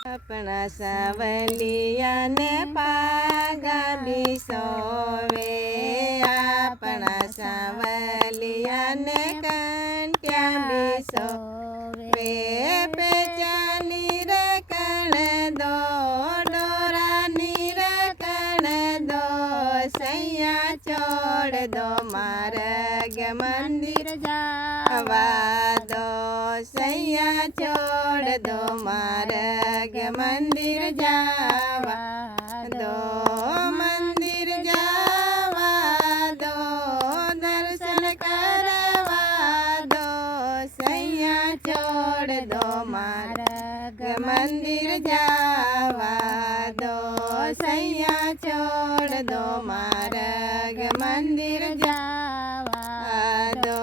अपना सावलिया ने पागा बिसोवे, अपना सावलिया ने कंट्या बिसोवे। पेचानी रकण दो डोरा निरकण दो, सैया छोड़ दो मार्ग मंदिर जावा दो, सैया छोड़ दो मार्ग मंदिर जावा दो, मंदिर जावा दो, दर्शन करवा दो, सैया छोड़ दो मार्ग मंदिर जावा दो, सैया छोड़ दो मार्ग मंदिर जावा दो।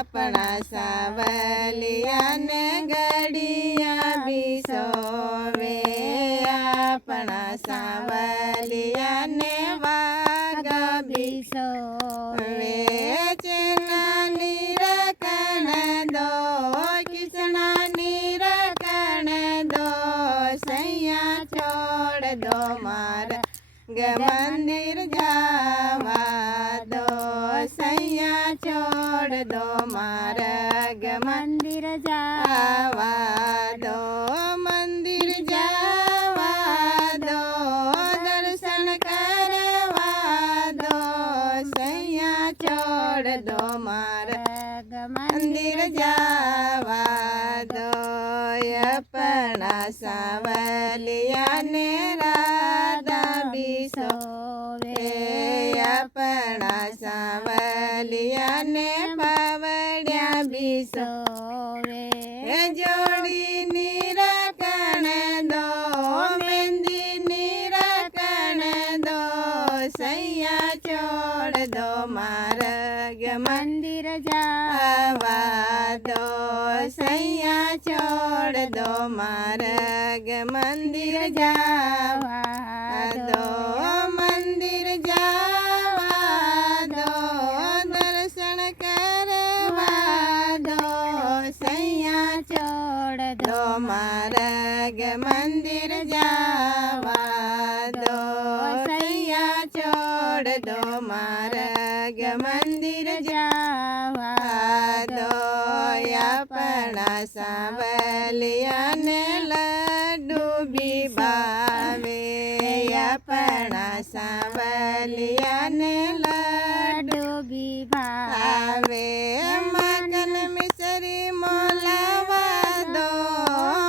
अपना सावलिया ने गड़िया बिसोवे, अपना सावलिया ने वागा बिसोवे। चेना निरकण दो, किसना निरकण दो, सैया छोड़ दो मार्ग मंदिर जावा दो, सैया छोड़ दो मार्ग मंदिर जावा दो, मंदिर जावा दो, दर्शन करवा दो, सैया छोड़ दो मार्ग मंदिर जावा दो। अपना सावलिया ने राधा बिसोवे, अपना सावलिया ने पावड़िया बिसोवे। जोड़ी निरकण दो, मेहंदी निरकण दो, सैया छोड़ दो मार्ग मंदिर जावा दो, सैया छोड़ दो मार्ग मंदिर जावा दो, मंदिर जावा दो, दर्शन करवा दो, सैया छोड़ दो मार्ग मंदिर जावा दो, सैया छोड़ दो मार्ग मंदिर जावा दो। अपना सावलिया ने लड्डू भी भावे, अपना सावलिया ने लड्डू भी भावे। माखन मिश्री मोलावा दो,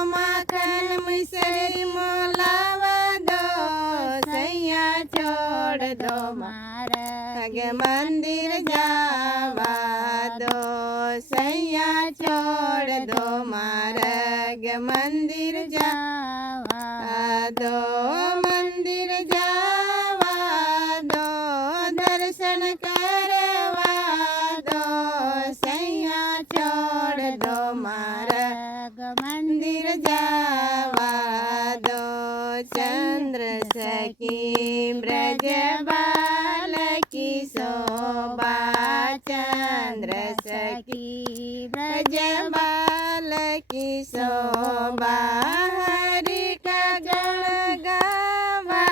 माखन मिश्री मोलावा दो, सैया छोड़ दो मार्ग मंदिर जावा दो, सैया छोड़ दो मार्ग मंदिर जावा दो, मंदिर जावा दो, दर्शन करवा दो, सैया छोड़ दो मार्ग मंदिर जावा दो। चंद्र सखी ब्रज बाल की शोभा, चंद्र सखी ब्रज बाल की शोभा, हरि का गुण गावा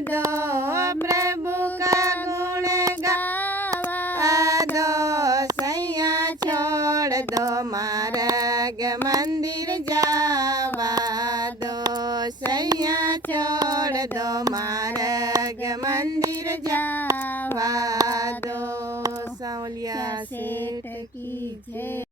दो, प्रभु का गुण गावा दो, सैया छोड़ दो मार्ग मंदिर जावा दो, सैया छोड़ दो मार्ग मंदिर जावा दो। सावलिया सेठ की जय।